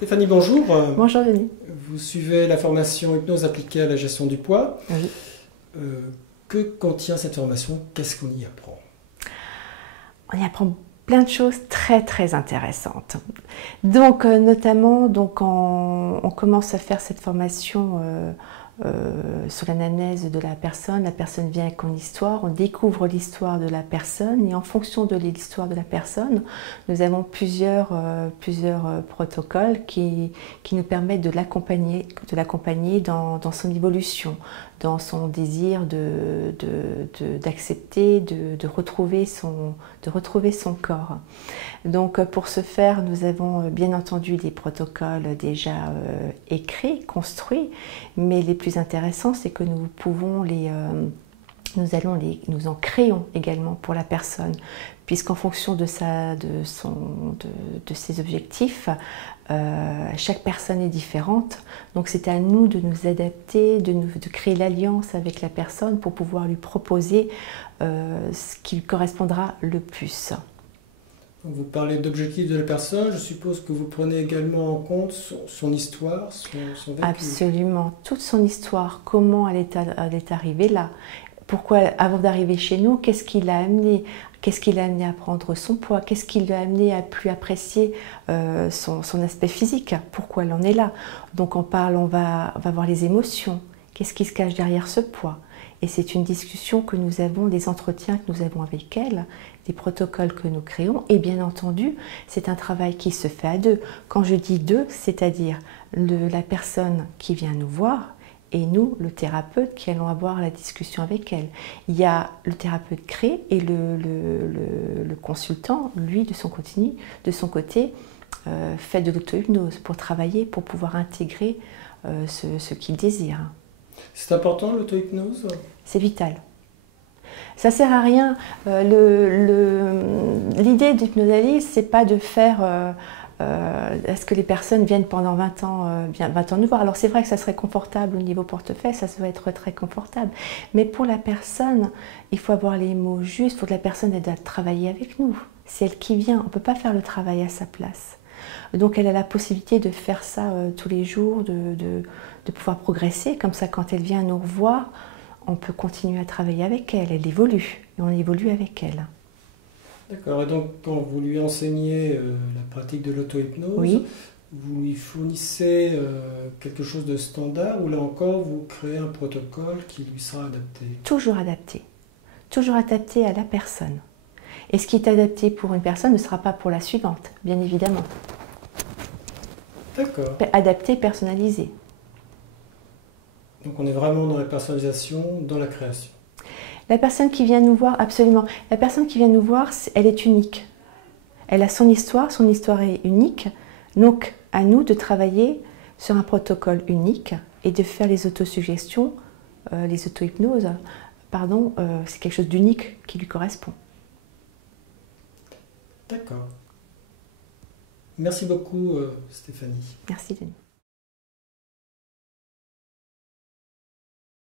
Stéphanie, bonjour. Bonjour Denis. Vous suivez la formation hypnose appliquée à la gestion du poids. Oui. Que contient cette formation? Qu'est-ce qu'on y apprend? On y apprend plein de choses très intéressantes. Donc notamment, on commence à faire cette formation sur l'anamnèse de la personne. La personne vient avec une histoire, on découvre l'histoire de la personne et en fonction de l'histoire de la personne, nous avons plusieurs protocoles qui nous permettent de l'accompagner dans son évolution, dans son désir d'accepter, de retrouver son corps. Donc pour ce faire, nous avons bien entendu des protocoles déjà écrits, construits, mais les plus intéressants, c'est que nous en créons également pour la personne, puisqu'en fonction de ses objectifs, chaque personne est différente. Donc c'est à nous de nous adapter, de créer l'alliance avec la personne pour pouvoir lui proposer ce qui lui correspondra le plus. Vous parlez d'objectifs de la personne, je suppose que vous prenez également en compte son histoire, son vécu. Absolument, toute son histoire, comment elle est arrivée là, pourquoi, avant d'arriver chez nous, qu'est-ce qui l'a amené à prendre son poids, qu'est-ce qui l'a amené à plus apprécier son aspect physique, pourquoi elle en est là. Donc on va voir les émotions, qu'est-ce qui se cache derrière ce poids. Et c'est une discussion que nous avons, des entretiens que nous avons avec elle, des protocoles que nous créons. Et bien entendu, c'est un travail qui se fait à deux. Quand je dis deux, c'est-à-dire la personne qui vient nous voir et nous, le thérapeute, qui allons avoir la discussion avec elle. Il y a le thérapeute créé et le consultant, lui, de son côté, fait de l'auto-hypnose pour travailler, pour pouvoir intégrer ce qu'il désire. C'est important l'auto-hypnose? C'est vital. Ça sert à rien. L'idée d'hypnoanalyse, c'est pas de faire à ce que les personnes viennent pendant 20 ans nous voir. Alors c'est vrai que ça serait confortable au niveau portefeuille, ça doit être très confortable. Mais pour la personne, il faut avoir les mots justes, il faut que la personne aide à travailler avec nous. C'est elle qui vient, on ne peut pas faire le travail à sa place. Donc elle a la possibilité de faire ça tous les jours, de pouvoir progresser. Comme ça, quand elle vient nous revoir, on peut continuer à travailler avec elle. Elle évolue et on évolue avec elle. D'accord. Et donc, quand vous lui enseignez la pratique de l'auto-hypnose, oui. Vous lui fournissez quelque chose de standard ou là encore, vous créez un protocole qui lui sera adapté? Toujours adapté. Toujours adapté à la personne. Et ce qui est adapté pour une personne ne sera pas pour la suivante, bien évidemment. D'accord. Adapté, personnalisé. Donc on est vraiment dans la personnalisation, dans la création. La personne qui vient nous voir, absolument. La personne qui vient nous voir, elle est unique. Elle a son histoire est unique. Donc à nous de travailler sur un protocole unique et de faire les autosuggestions, les auto-hypnoses, pardon, c'est quelque chose d'unique qui lui correspond. D'accord. Merci beaucoup Stéphanie. Merci Denis.